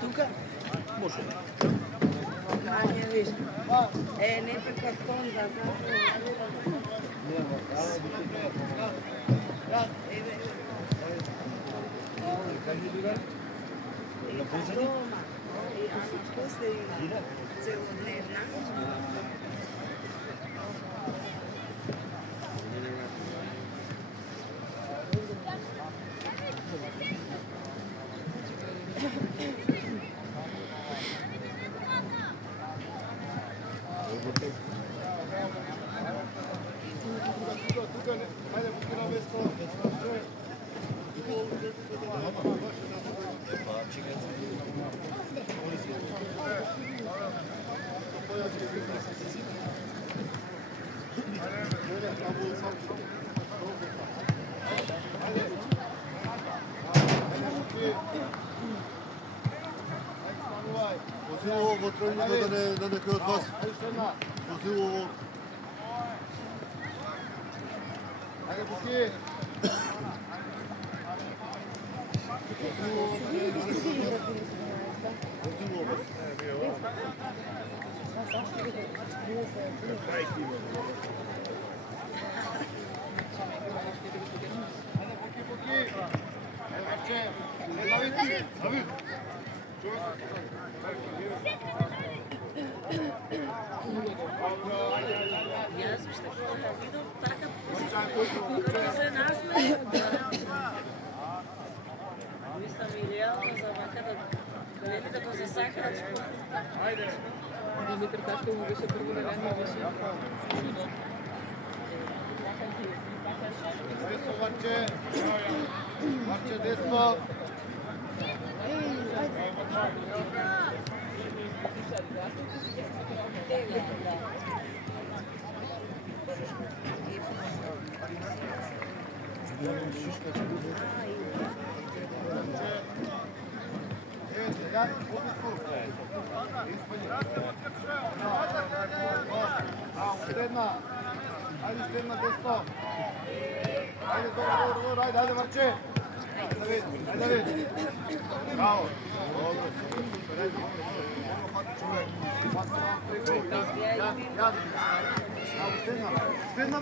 Тука? Може. А, не виж. Не пе картон, да, дома. Ама после целодневна. Возило во тройника да некој од вас. Возило. Ајде Буки. Возило вас. Јас што видов така кога се насме. Мислам и реално за вака да не да го засакат. Ајде. Димитар Ташков му беше прво на време, беше. Десно, Варче. Варче, десно. Ajde, stedna desno. Ajde, dobro, ajde, Marče. Ajde, David. Bravo. Stedna.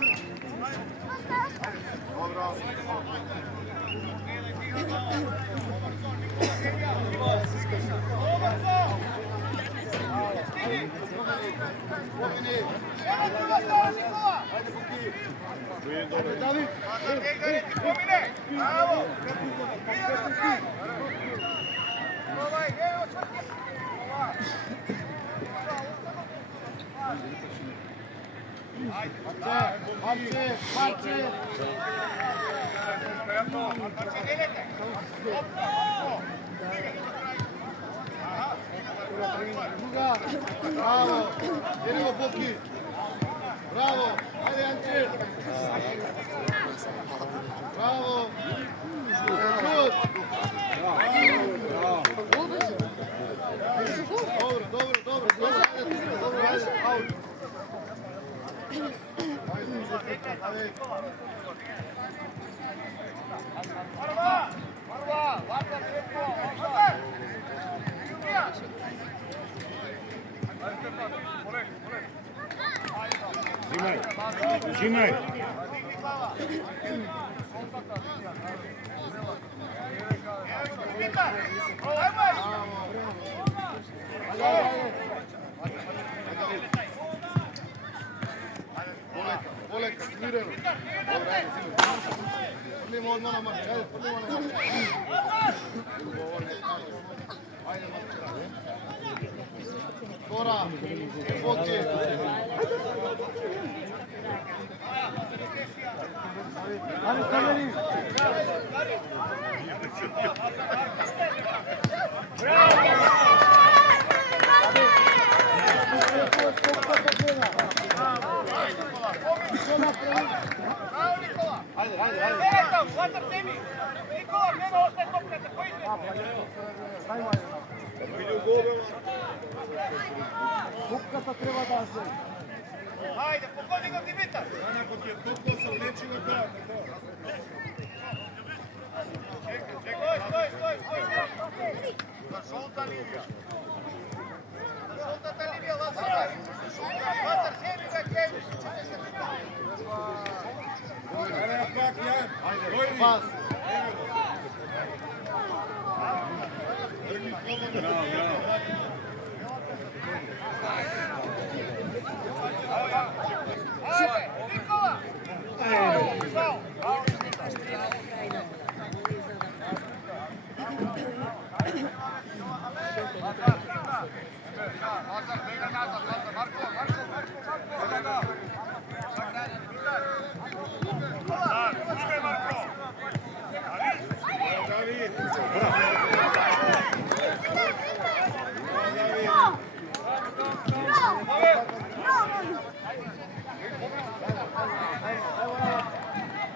Dobro. David. Bravo. Marče. Bravo. Idemo Boki. Bravo. Ajde Anče. Bravo. Šut. Dobro. Ajde. Out. Marva. Varda sretno. Uzimaj. Oleka, smireno. Dobro, ajde, Prlimo odmah na Marče, ajde, prlimo na Marče. Ajde, Marče. Skora, Boki. Ajde, kameri. Купката треба да се Ajde, pogodi ga Dimitar! Ako ti je tuklo se vleči na to. Stoj! Da žolta linija! Da žolta ta linija, Lazar! Lazar, sjedi ga, Kević! Ajde, pas. Nikola! Lazar, bega nazad, Lazar, Marko! Uzme Marko!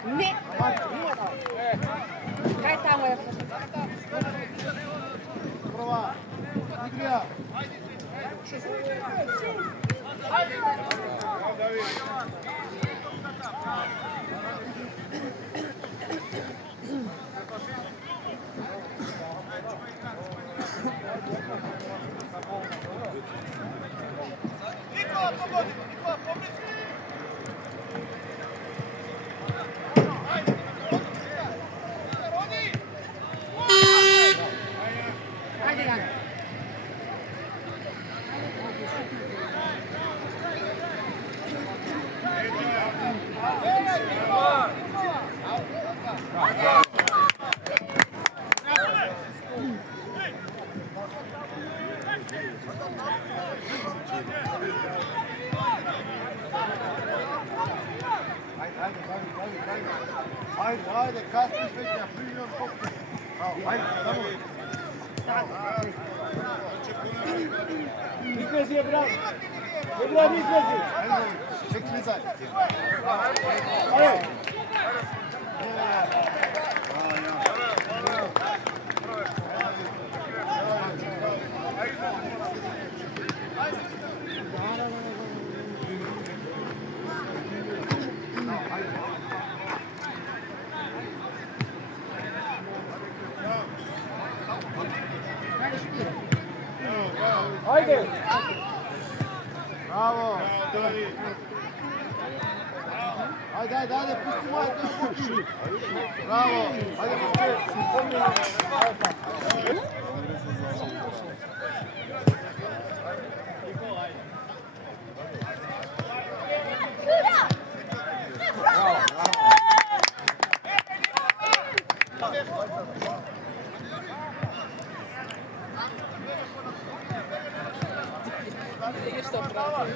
Ne. Kaj tamo je? Prva. Igrija. Nikola, pogodi! Nikola, pomisli! Ajde ga. Ajde, kasni sveća, primjer kopku. Ajde, samo. Izmezi je brat! Je brat, izmezi! Ajde, ček klizaj. Ajde! Ajde! Bravo. Ajde, pusti moje to. Bravo. Ajde, Видиш što pravi.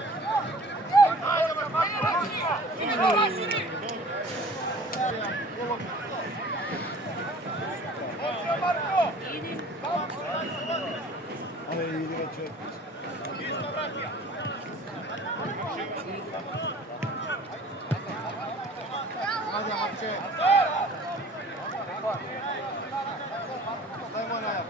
Ale igra će. Ajde, Marče. Daj moj najak.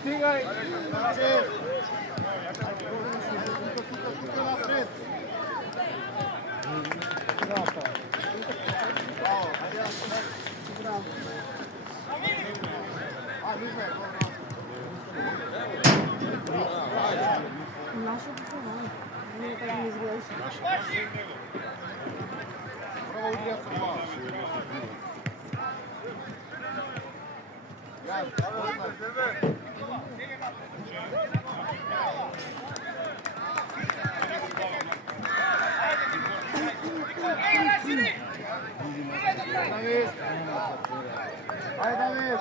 Stigaj! Napred. Naša poslova. Ne tako ne izgledaš. Prvo igra prva. Ja, poznaj. David! Ajde, David!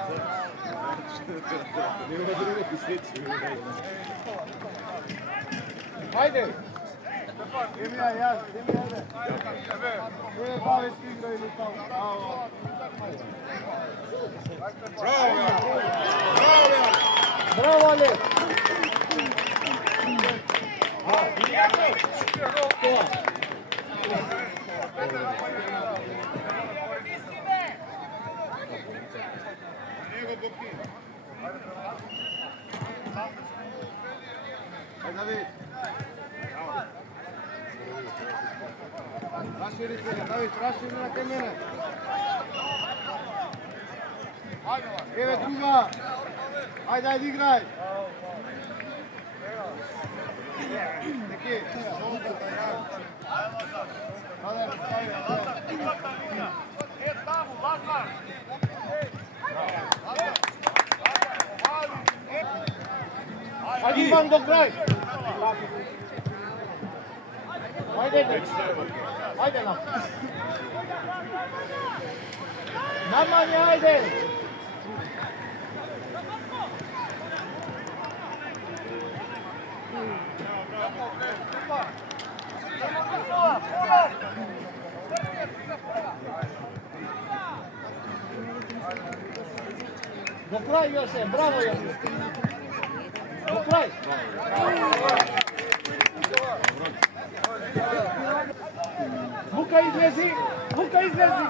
Ajde! Dimija, ajde. Bavi svi igraju tamo. Bravo, Ale! Stavit, raširi na te mene. Evo druga. Ajde, igraj. Neki, šolta da ja. Ajde Ivan do kraj. Ajde. Ajde nam. Namanje, ajde. Do kraj Jose, bravo Jose. Do kraj. Vuka izlezi, Vuka izlezi.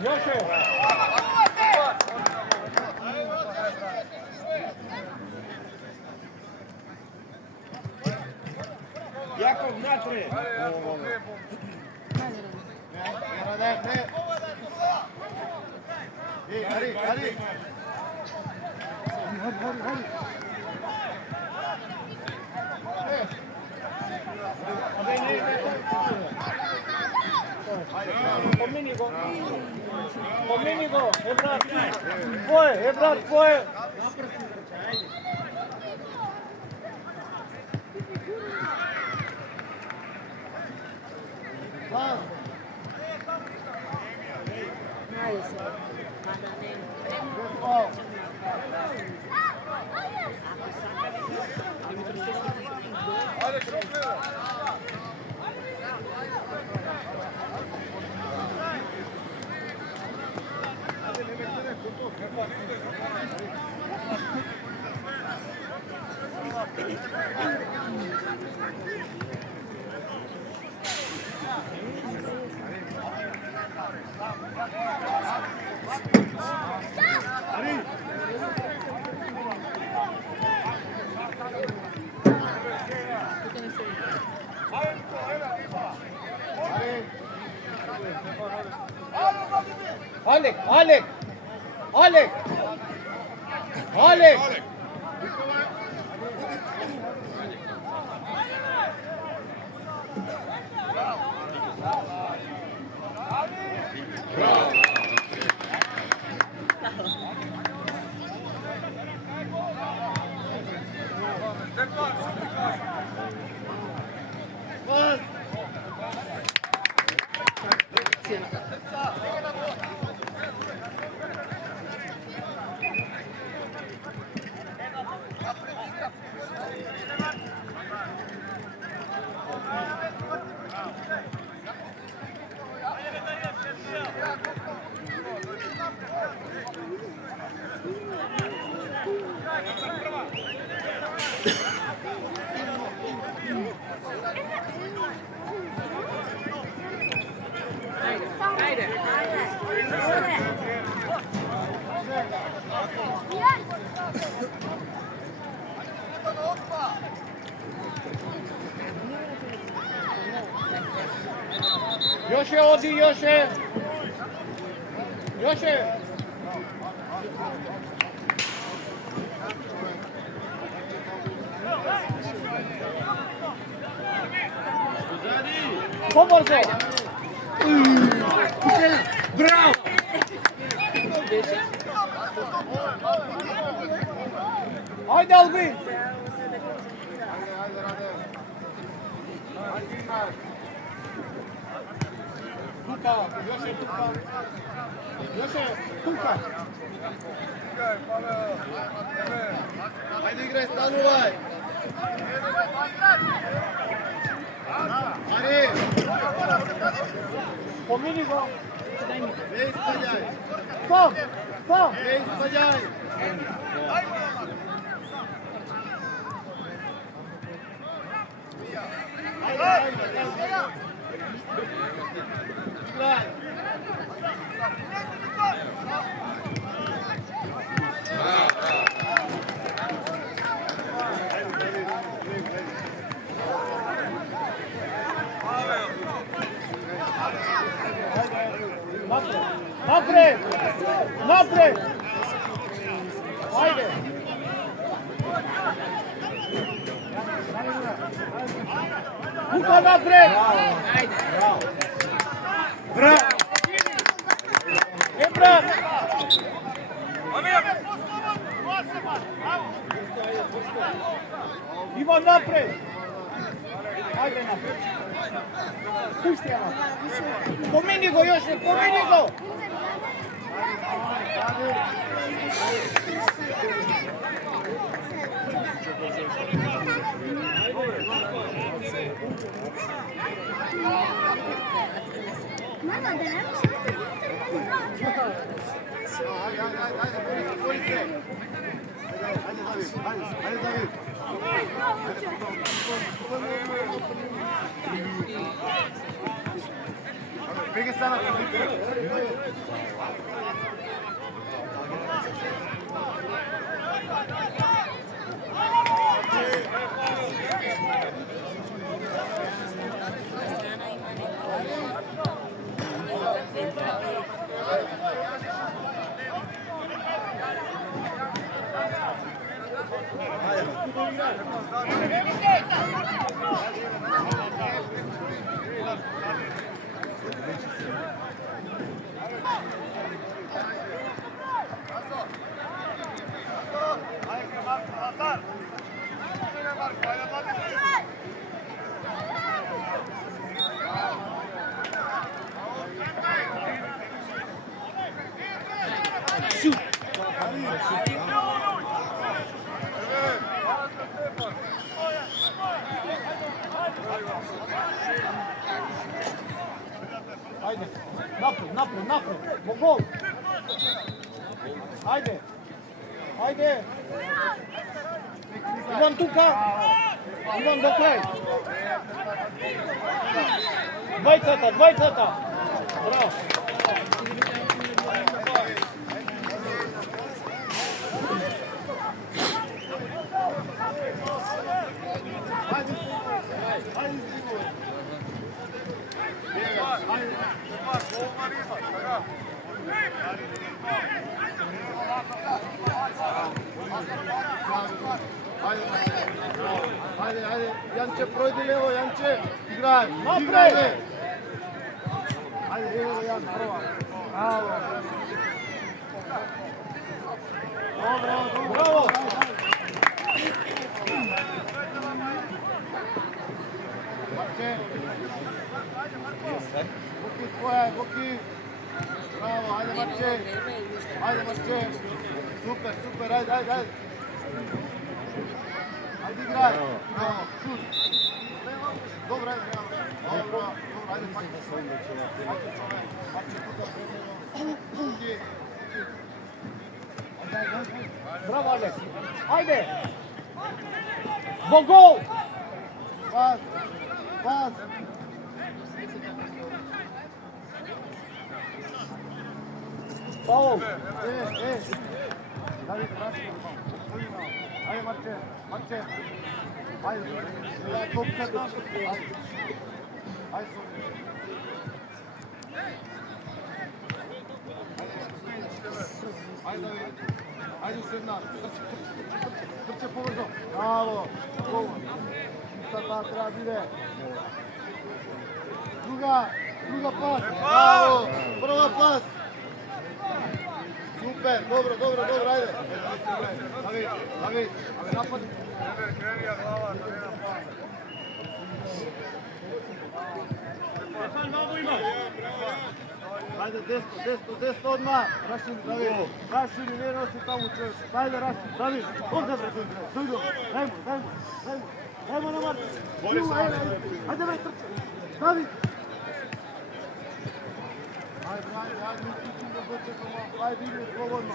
Joše. Jakov naprijed. Ari. Pomini go, Ebrat. Tvoje, Ebrat, tvoje. Ajde se. Mada ne. Ako Alek. Joše, odi, Joše! Poborzo! Bravo! Ajde, Albin! Joše, Tuka! Ajde igraj, stanuvaj! Ari! Pomini go! Ne ispaljaj! Sam! Ne ispaljaj! Ajde! igraj. Napred! Napred! Ajde! Kuka napred! Ajde! Bravo! E brat! Ivan napred! Ajde napred! Pušti ga napred! Pomini go još, pomini go! Mama, da ne Pega sana poziciju. Ajde, napred, napred, napred, Bogol! Ajde! Ajde! Ivan Tuka! Ivan do kraj! Dvajcata! Bravo! Ajde, Janče, projdi levo, Janče, igraj, Napred! Ajde, evo Jan, prva. Bravo. Bravo! Marče. Boki tvoja, Boki. Bravo, ajde Marče. Ajde Marče. Super, ajde. Ajde igraj. Bravo, šut. Dobro, ajde. Dobro, ajde Marče. Bravo, Alek! Ajde! Bogol! Pas. Paul! David, vrati. Ajde, Marče. Ajde, ja topka da. Ajde, Ajde, Srna. Trče povrzo. Bravo. Sad treba bide. Druga pas. Bravo. Prva pas. Super, dobro, ajde. David, napadi. Krenija glava, da nema pas. Stefan, mamu ima. Ajde, desno odmah. Raširi, David. Raširi, ne nosi tamo čovjek. Ajde, Raširi, David. Ovdje, dojdo. Dajmo na Marta. Ajde, bre, trče. David. Ajde, ajde, igre, slobodno.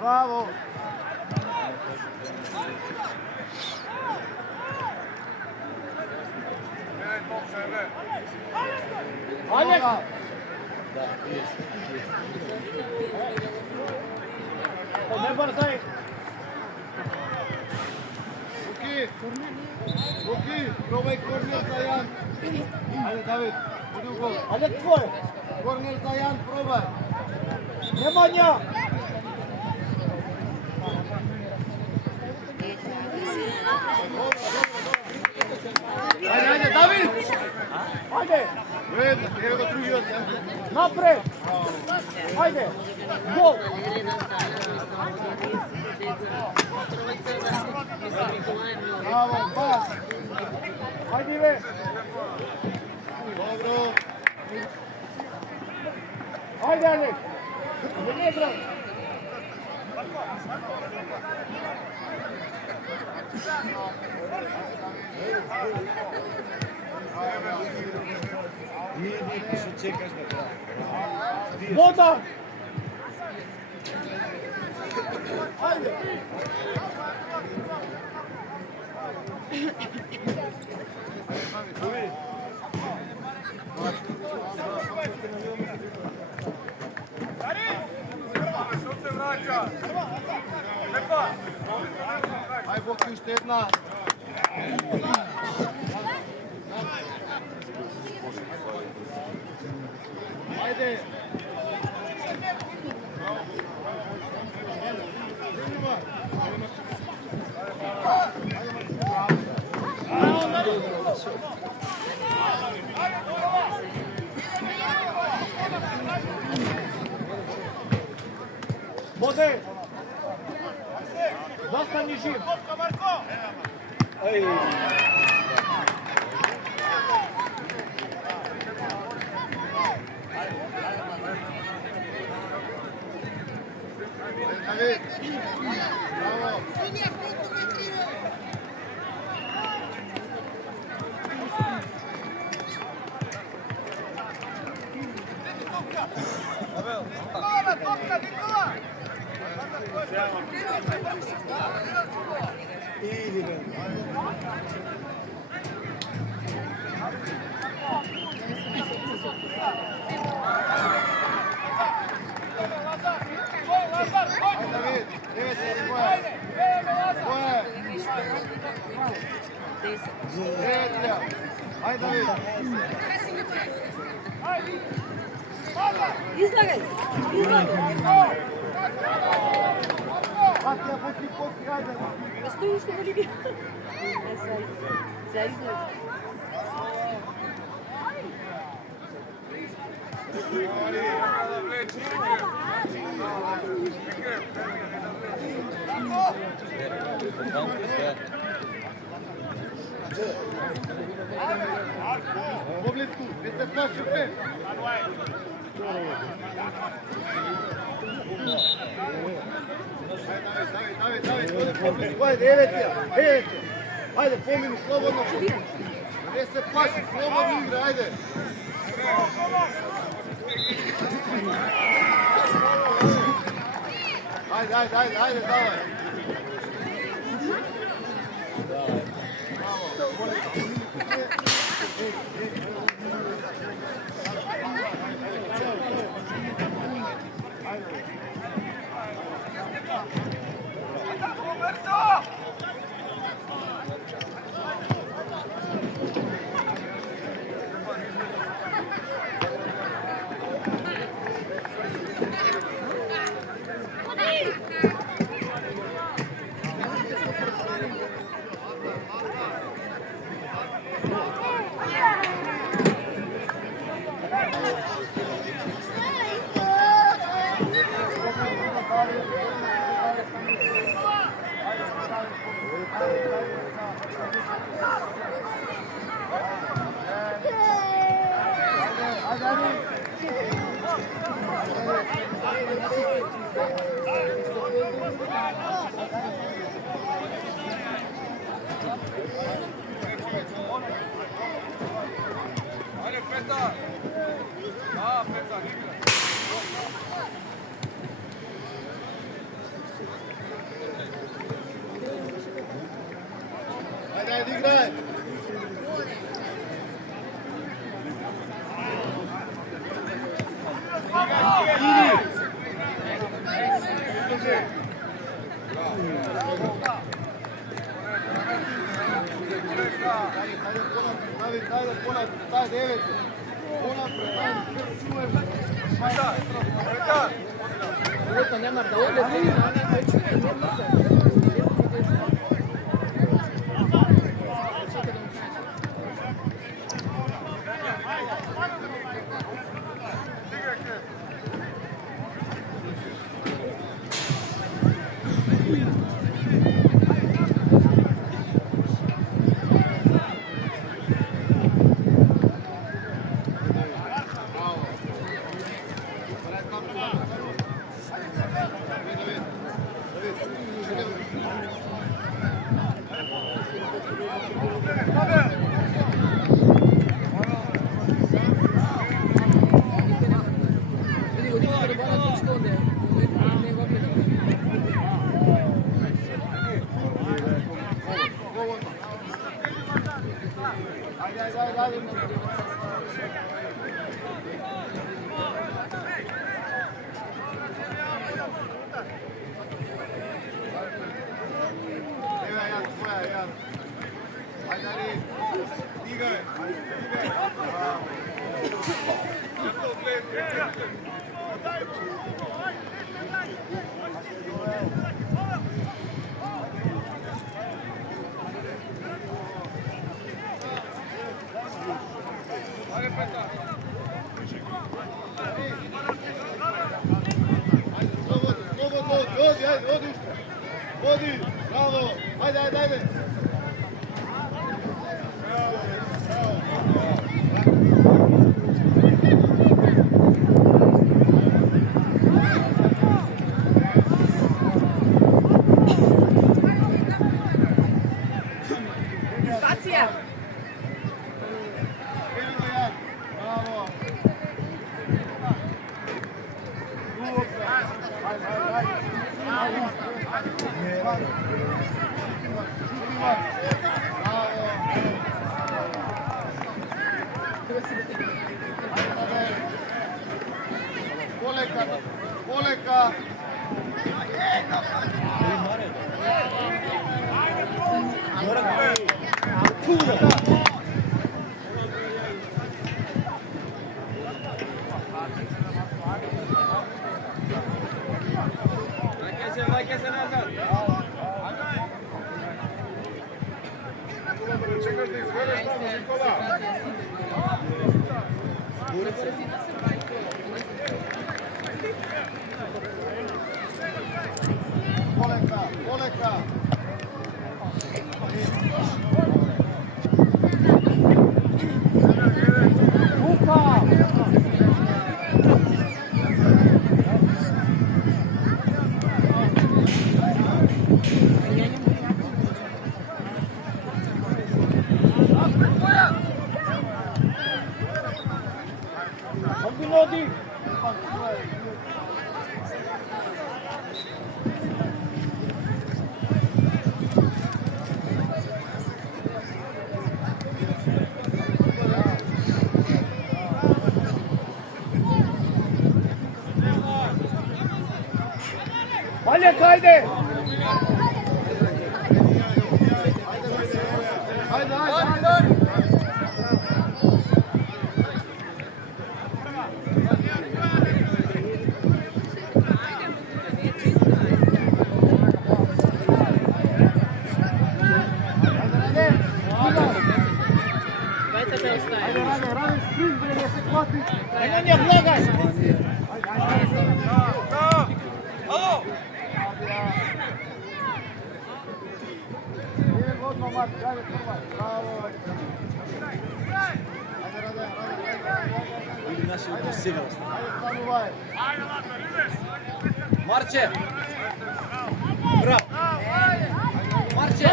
Bravo. Alex! Ne brzaj! Luki, probaj korner za Jan. Ajde, David, budi u gol. Alex tvoje! Korner za Jan, probaj. Nemanja! Ajde, ajde, David! Ajde! Vredno, evo ga drugi od sebe. Napred! Ajde! Gol! Jedan stana, trojica da, mislim, Nikolajem Ljović. Bravo, pas. Ajde Ive! Dobro. Ajde Alex! Da nije bravo! Voda! Ajde! Aj, Boki, još jedna. Ajde. Vode! Zostani živ! Ej! David. Bravo. Nikola, topka, Nikola! Aj, David. 9, tvoje. Tvoje. 9, aj, David. Izlagaj! Izlagaj! Patja, poti, ajde. Stoji što voli bi. Za izlaz. Poblisku, gdje se plaši opet? David, ajde, 9. Ajde, pomini, slobodno. Gdje se plaši, slobodno igra, ajde. Ajde, davaj. Ajde, igraj! dajde pola, daj 9. Pola predaj, čujem. Verjetno nemar da ode se na onaj koji čuje, ne može. Čekaj da mu kaže. Vidi, odići kada bola točka onda ne ga gleda. Vodi, bravo, ajde, ajde, ajde. Stacija! Bravo. Poleka. Čekaš da izvedeš tamo, Nikola. Poleka. Vodi. Valjak, ajde! Не, благо! Alo! Ili naši silost. Marče! Bravo! Marče!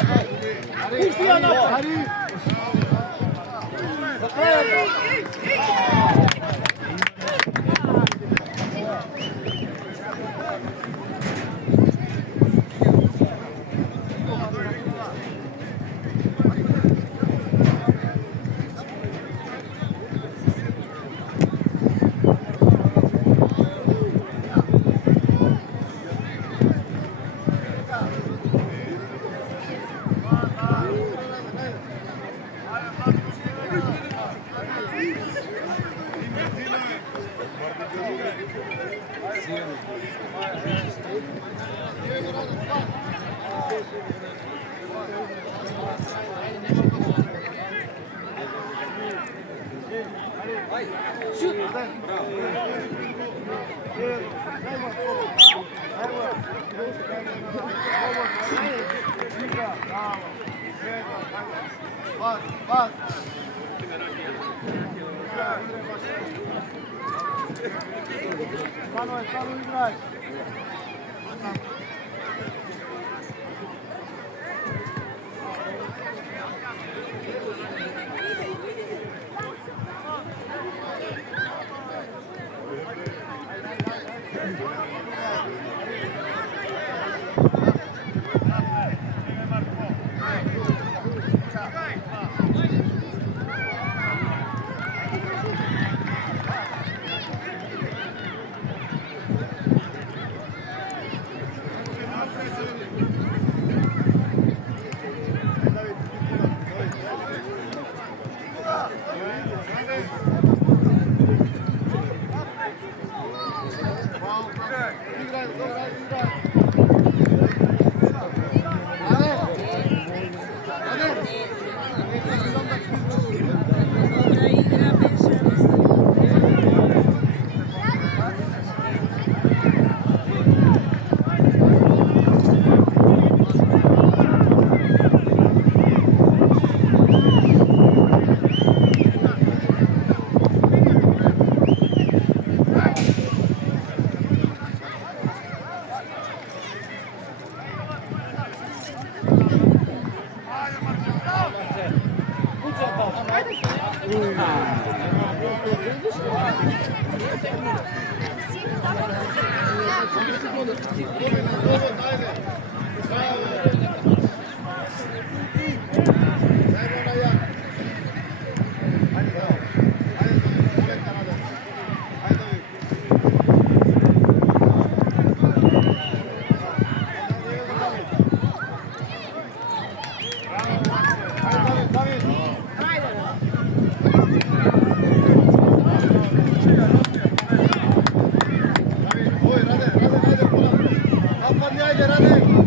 Pusti ga napad! Pas, pas. Stanu igraj. Dobra igra, pierwsze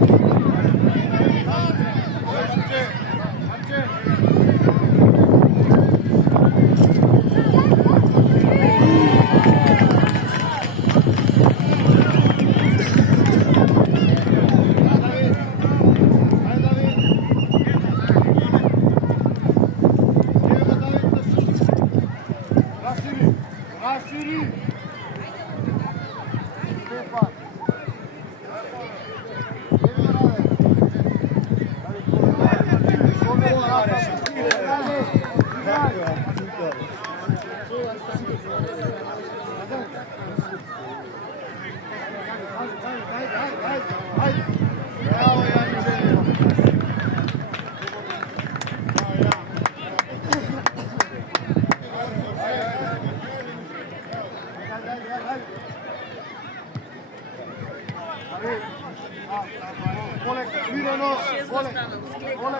się zastanów, sklikam.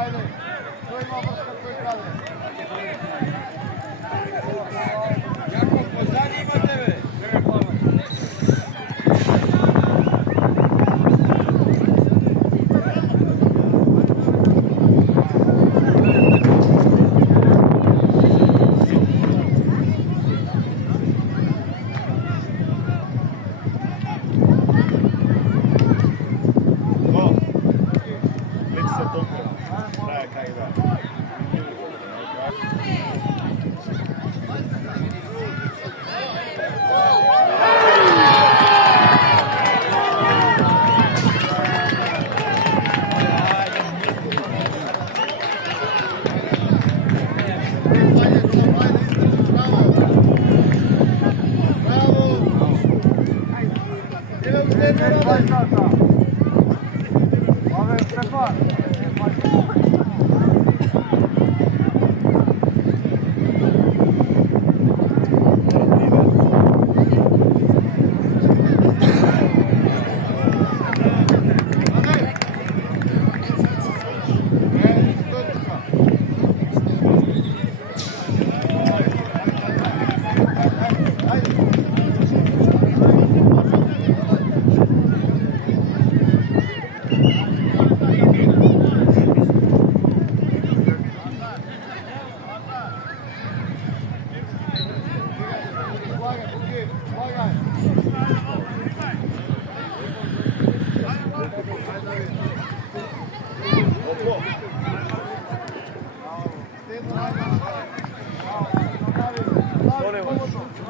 Ajde, to ima vrsta koji krade.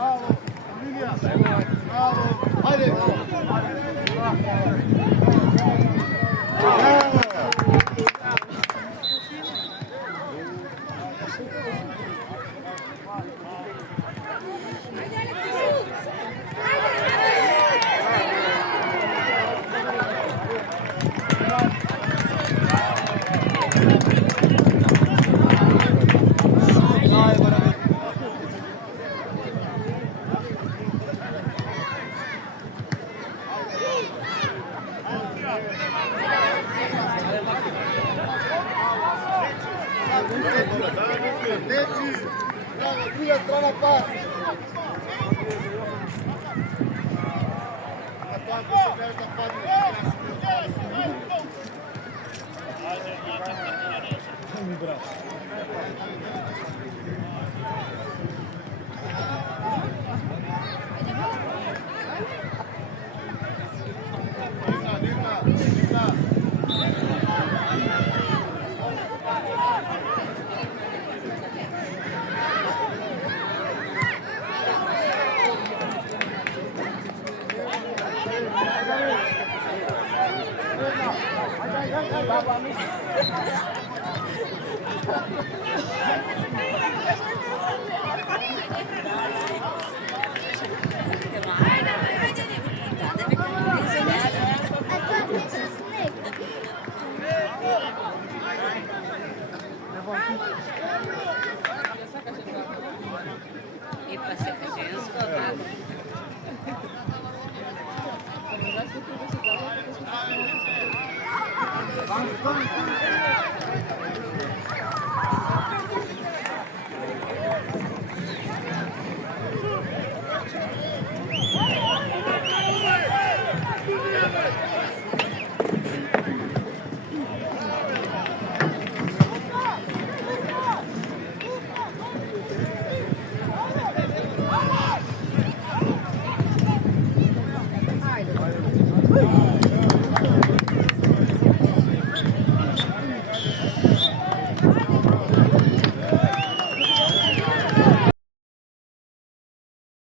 Bravo! Linija! Bravo! Hajde! Bravo! Treći! Bravo, druga strana pas! Na planku se daš da padne. Divna! I pa se žensko, tako. Stani!